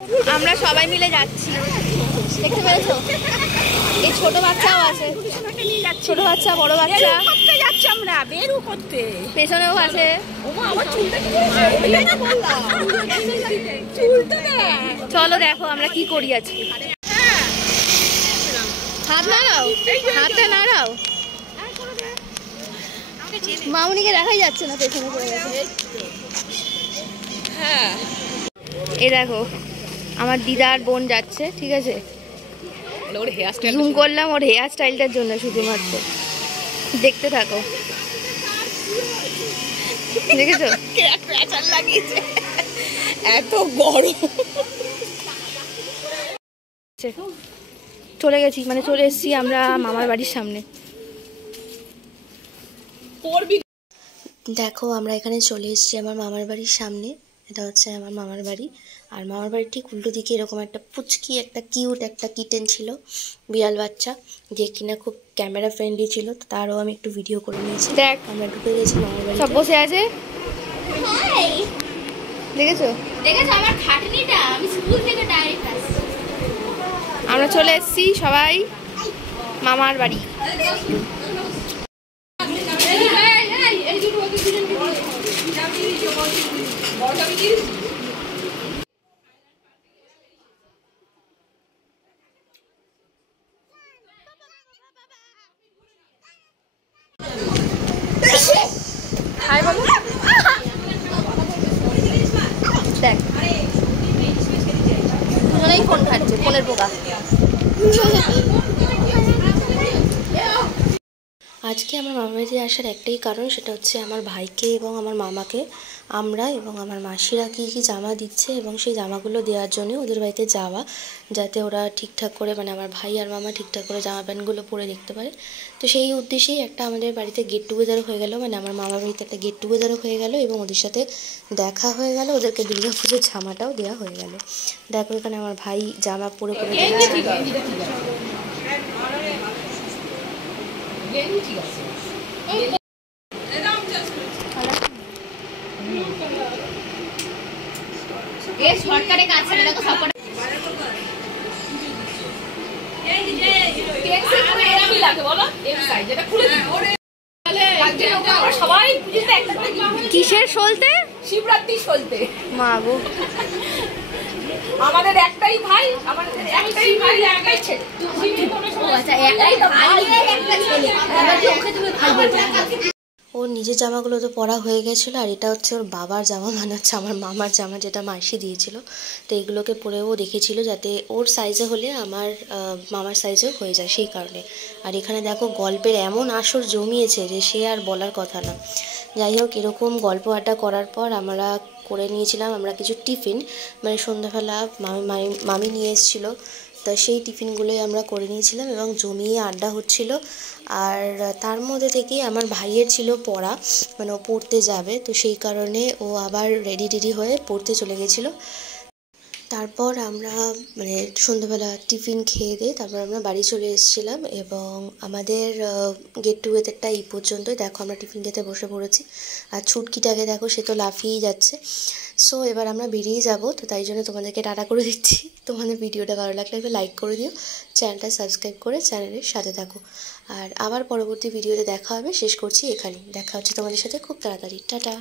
আমরা সবাই মিলে যাচ্ছি, দেখতে পেরেছো? এই ছোট বাচ্চাও আছে, ছোট বাচ্চা বড় বাচ্চা যাচ্ছে, আমরা বেরু করতে, পেছনেও আছে। চলো দেখো আমরা কি করি আজকে। হাত নাড়াও, হাতটা নাড়াও। মামুনিকে দেখাই যাচ্ছে না, পেছনে পড়ে গেছে। হ্যাঁ এই দেখো আমার দিদার বোন যাচ্ছে, ঠিক আছে? জুম করলাম ওর হেয়ার স্টাইলটার জন্য শুধুমাত্র, দেখতে থাকো। দেখেছো লাগিয়েছে, এত গরম। চলে গেছি, মানে চলে এসেছি আমরা মামার বাড়ির সামনে। দেখো আমরা এখানে চলে এসেছি আমার মামার বাড়ির সামনে। এটা হচ্ছে আমার মামার বাড়ি, আর মামার বাড়ির ঠিক উল্টো দিকে এরকম একটা পুচকি, একটা কিউট একটা কিটেন ছিল, বিড়াল বাচ্চা, যে কিনা খুব ক্যামেরা ফ্রেন্ডলি ছিল। তারও আমি একটু ভিডিও করে নিয়েছি। দেখ আমরা ঢুকে গেছি মামার বাড়ি, সব বসে আছে। দেখেছো দেখেছো আমার খাটনিটা, আমি স্কুল থেকে ডাইরেক্ট আসছি। আমরা চলে এসেছি সবাই মামার বাড়ি। দেখ দুজনেই ফোন খাচ্ছে, ফোনের পোকা। আজকে আমার মামার বাড়িতে আসার একটাই কারণ, সেটা হচ্ছে আমার ভাইকে এবং আমার মামাকে আমরা এবং আমার মাসিরা কী কী জামা দিচ্ছে, এবং সেই জামাগুলো দেওয়ার জন্য ওদের বাড়িতে যাওয়া, যাতে ওরা ঠিকঠাক করে, মানে আমার ভাই আর মামা ঠিকঠাক করে জামা প্যান্টগুলো পরে দেখতে পারে। তো সেই উদ্দেশ্যেই একটা আমাদের বাড়িতে গেট টুগেদারও হয়ে গেল, মানে আমার মামার বাড়িতে একটা গেট টুগেদারও হয়ে গেল, এবং ওদের সাথে দেখা হয়ে গেল, ওদেরকে দুর্গাপুজোর জামাটাও দেওয়া হয়ে গেল। দেখো এখানে আমার ভাই জামা পরে পরে সরকারে কাছে দেখো সাপোর্ট কিসের সলতে? শিবরাত্রি সলতে। মা গো আমাদের একটাই ভাই, আমাদের একটাই ভাই, একটাই ছেলে। ওর নিজের জামাগুলো তো পরা হয়ে গেছিলো, আর এটা হচ্ছে ওর বাবার জামা, মানে হচ্ছে আমার মামার জামা, যেটা মাসি দিয়েছিল। তো এগুলোকে পরেও দেখেছিল যাতে ওর সাইজে হলে আমার মামার সাইজেও হয়ে যায়, সেই কারণে। আর এখানে দেখো গল্পের এমন আসর জমিয়েছে যে সে আর বলার কথা না। যাই হোক, এরকম গল্প আড্ডা করার পর আমরা করে নিয়েছিলাম আমরা কিছু টিফিন, মানে সন্ধ্যাবেলা মামি নিয়ে এসেছিলো, তো সেই টিফিনগুলোই আমরা করে নিয়েছিলাম এবং জমিয়ে আড্ডা হচ্ছিল। আর তার মধ্যে থেকেই আমার ভাইয়ের ছিল পড়া, মানে ও পড়তে যাবে, তো সেই কারণে ও আবার রেডি হয়ে পড়তে চলে গেছিলো। তারপর আমরা মানে সন্ধ্যাবেলা টিফিন খেয়ে দিয়ে তারপর আমরা বাড়ি চলে এসেছিলাম, এবং আমাদের গেট টুগেদারটা এই পর্যন্তই। দেখো আমরা টিফিন খেতে বসে পড়েছি, আর ছুটকিটাকে দেখো সে তো লাফিয়েই যাচ্ছে। সো এবার আমরা বেরিয়ে যাব, তো তাই জন্য তোমাদেরকে টাটা করে দিচ্ছি। তোমাদের ভিডিওটা ভালো লাগলে একটু লাইক করে দিও, চ্যানেলটা সাবস্ক্রাইব করে চ্যানেলের সাথে থাকো। আর আবার পরবর্তী ভিডিওতে দেখা হবে, শেষ করছি এখানেই। দেখা হচ্ছে তোমাদের সাথে খুব তাড়াতাড়ি। টাটা।